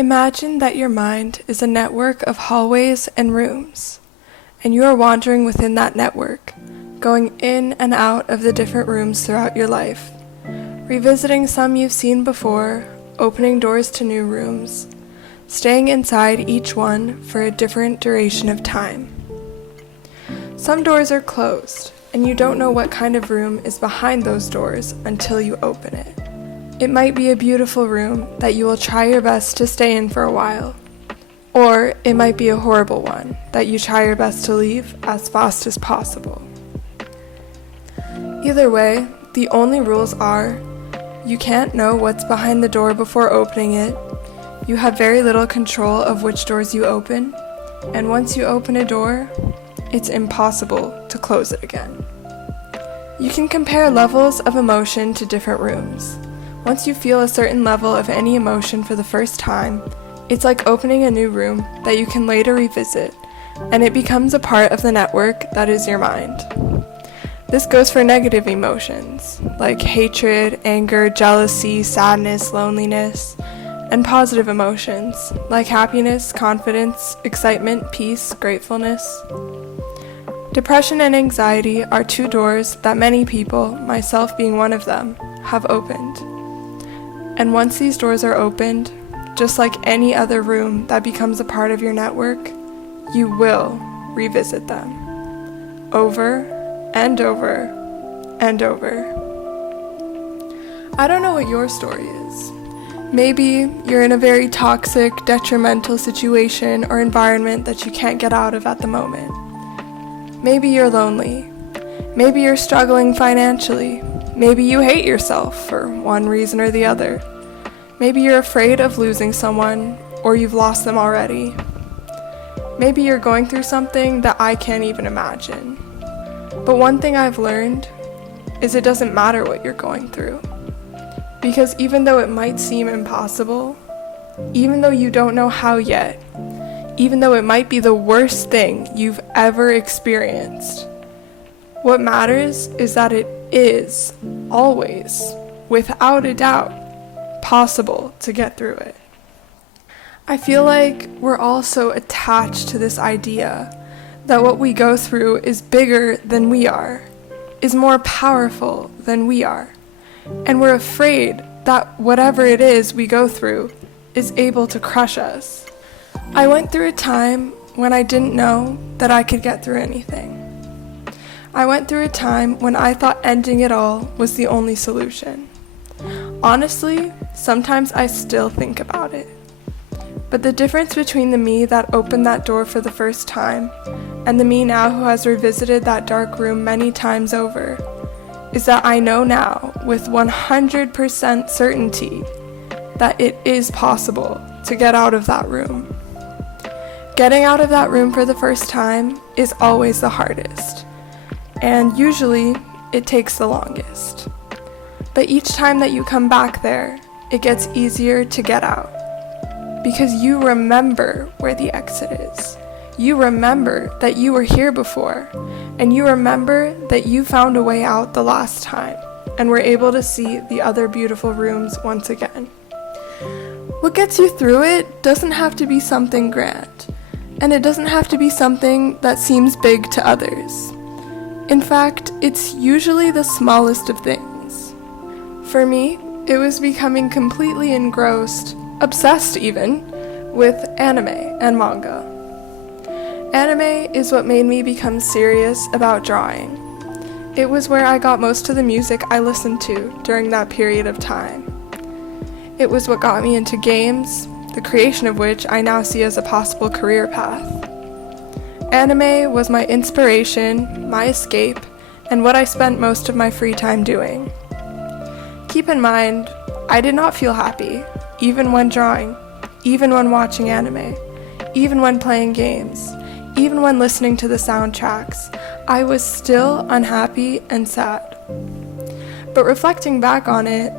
Imagine that your mind is a network of hallways and rooms, and you are wandering within that network, going in and out of the different rooms throughout your life, revisiting some you've seen before, opening doors to new rooms, staying inside each one for a different duration of time. Some doors are closed, and you don't know what kind of room is behind those doors until you open it. It might be a beautiful room that you will try your best to stay in for a while, or it might be a horrible one that you try your best to leave as fast as possible. Either way, the only rules are, you can't know what's behind the door before opening it, you have very little control of which doors you open, and once you open a door, it's impossible to close it again. You can compare levels of emotion to different rooms. Once you feel a certain level of any emotion for the first time, it's like opening a new room that you can later revisit, and it becomes a part of the network that is your mind. This goes for negative emotions, like hatred, anger, jealousy, sadness, loneliness, and positive emotions, like happiness, confidence, excitement, peace, gratefulness. Depression and anxiety are two doors that many people, myself being one of them, have opened. And once these doors are opened, just like any other room that becomes a part of your network, you will revisit them over and over and over. I don't know what your story is. Maybe you're in a very toxic, detrimental situation or environment that you can't get out of at the moment. Maybe you're lonely. Maybe you're struggling financially. Maybe you hate yourself for one reason or the other. Maybe you're afraid of losing someone, or you've lost them already. Maybe you're going through something that I can't even imagine. But one thing I've learned is it doesn't matter what you're going through. Because even though it might seem impossible, even though you don't know how yet, even though it might be the worst thing you've ever experienced, what matters is that it is always, without a doubt, possible to get through it. I feel like we're all so attached to this idea that what we go through is bigger than we are, is more powerful than we are, and we're afraid that whatever it is we go through is able to crush us. I went through a time when I didn't know that I could get through anything. I went through a time when I thought ending it all was the only solution. Honestly, sometimes I still think about it. But the difference between the me that opened that door for the first time and the me now who has revisited that dark room many times over is that I know now with 100% certainty that it is possible to get out of that room. Getting out of that room for the first time is always the hardest, and usually it takes the longest. But each time that you come back there, it gets easier to get out. Because you remember where the exit is. You remember that you were here before. And you remember that you found a way out the last time and were able to see the other beautiful rooms once again. What gets you through it doesn't have to be something grand. And it doesn't have to be something that seems big to others. In fact, it's usually the smallest of things. For me, it was becoming completely engrossed, obsessed even, with anime and manga. Anime is what made me become serious about drawing. It was where I got most of the music I listened to during that period of time. It was what got me into games, the creation of which I now see as a possible career path. Anime was my inspiration, my escape, and what I spent most of my free time doing. Keep in mind, I did not feel happy, even when drawing, even when watching anime, even when playing games, even when listening to the soundtracks. I was still unhappy and sad. But reflecting back on it,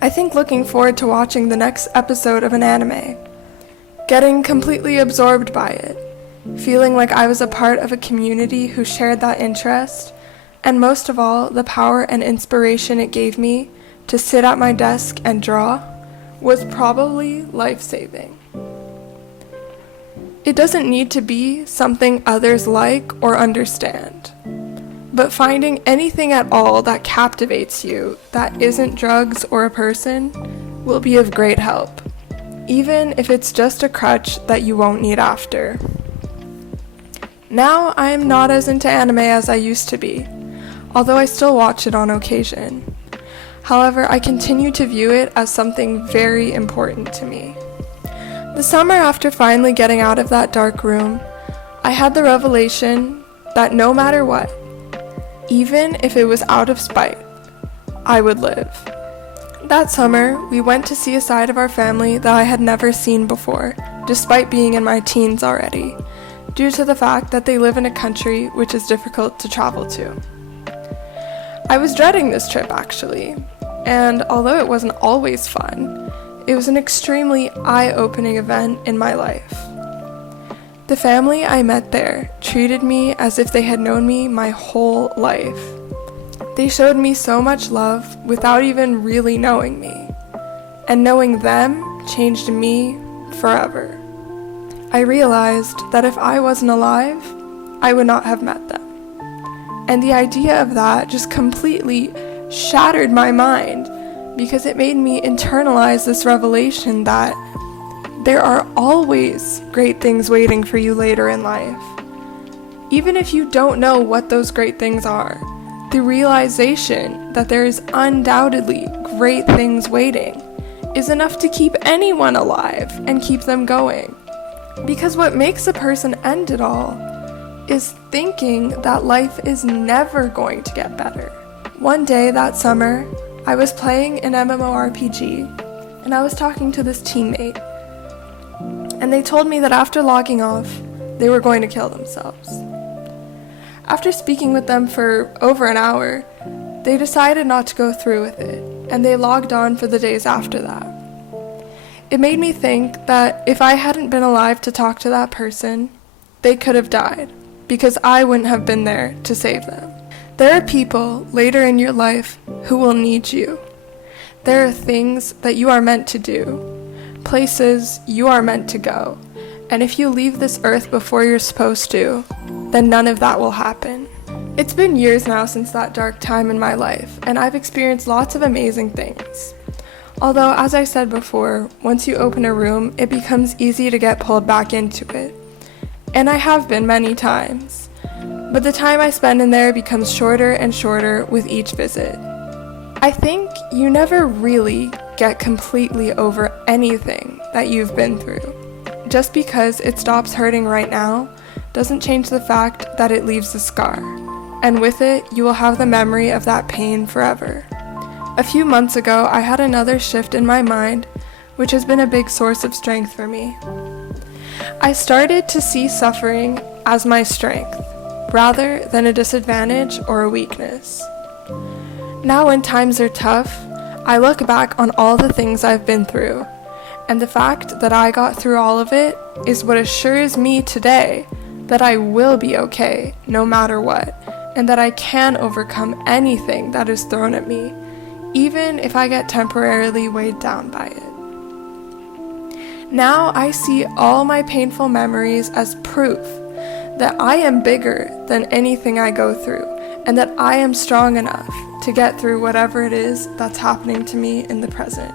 I think looking forward to watching the next episode of an anime, getting completely absorbed by it, feeling like I was a part of a community who shared that interest, and most of all, the power and inspiration it gave me to sit at my desk and draw was probably life-saving. It doesn't need to be something others like or understand, but finding anything at all that captivates you that isn't drugs or a person will be of great help, even if it's just a crutch that you won't need after. Now I'm not as into anime as I used to be, although I still watch it on occasion. However, I continue to view it as something very important to me. The summer after finally getting out of that dark room, I had the revelation that no matter what, even if it was out of spite, I would live. That summer, we went to see a side of our family that I had never seen before, despite being in my teens already, due to the fact that they live in a country which is difficult to travel to. I was dreading this trip actually, and although it wasn't always fun, it was an extremely eye-opening event in my life. The family I met there treated me as if they had known me my whole life. They showed me so much love without even really knowing me, and knowing them changed me forever. I realized that if I wasn't alive, I would not have met them. And the idea of that just completely shattered my mind, because it made me internalize this revelation that there are always great things waiting for you later in life. Even if you don't know what those great things are, the realization that there is undoubtedly great things waiting is enough to keep anyone alive and keep them going. Because what makes a person end it all is thinking that life is never going to get better. One day that summer, I was playing an MMORPG, and I was talking to this teammate, and they told me that after logging off, they were going to kill themselves. After speaking with them for over an hour, they decided not to go through with it, and they logged on for the days after that. It made me think that if I hadn't been alive to talk to that person, they could have died, because I wouldn't have been there to save them. There are people later in your life who will need you. There are things that you are meant to do, places you are meant to go, and if you leave this earth before you're supposed to, then none of that will happen. It's been years now since that dark time in my life, and I've experienced lots of amazing things. Although, as I said before, once you open a room, it becomes easy to get pulled back into it. And I have been many times. But the time I spend in there becomes shorter and shorter with each visit. I think you never really get completely over anything that you've been through. Just because it stops hurting right now doesn't change the fact that it leaves a scar, and with it, you will have the memory of that pain forever. A few months ago, I had another shift in my mind, which has been a big source of strength for me. I started to see suffering as my strength, rather than a disadvantage or a weakness. Now when times are tough, I look back on all the things I've been through, and the fact that I got through all of it is what assures me today that I will be okay no matter what, and that I can overcome anything that is thrown at me, even if I get temporarily weighed down by it. Now I see all my painful memories as proof that I am bigger than anything I go through, and that I am strong enough to get through whatever it is that's happening to me in the present.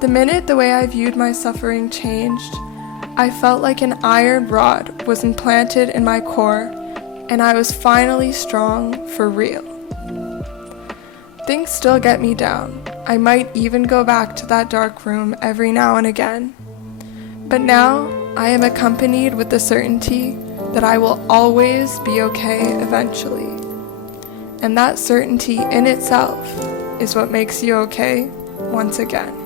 The minute the way I viewed my suffering changed, I felt like an iron rod was implanted in my core, and I was finally strong for real. Things still get me down. I might even go back to that dark room every now and again. But now, I am accompanied with the certainty that I will always be okay eventually. And that certainty in itself is what makes you okay once again.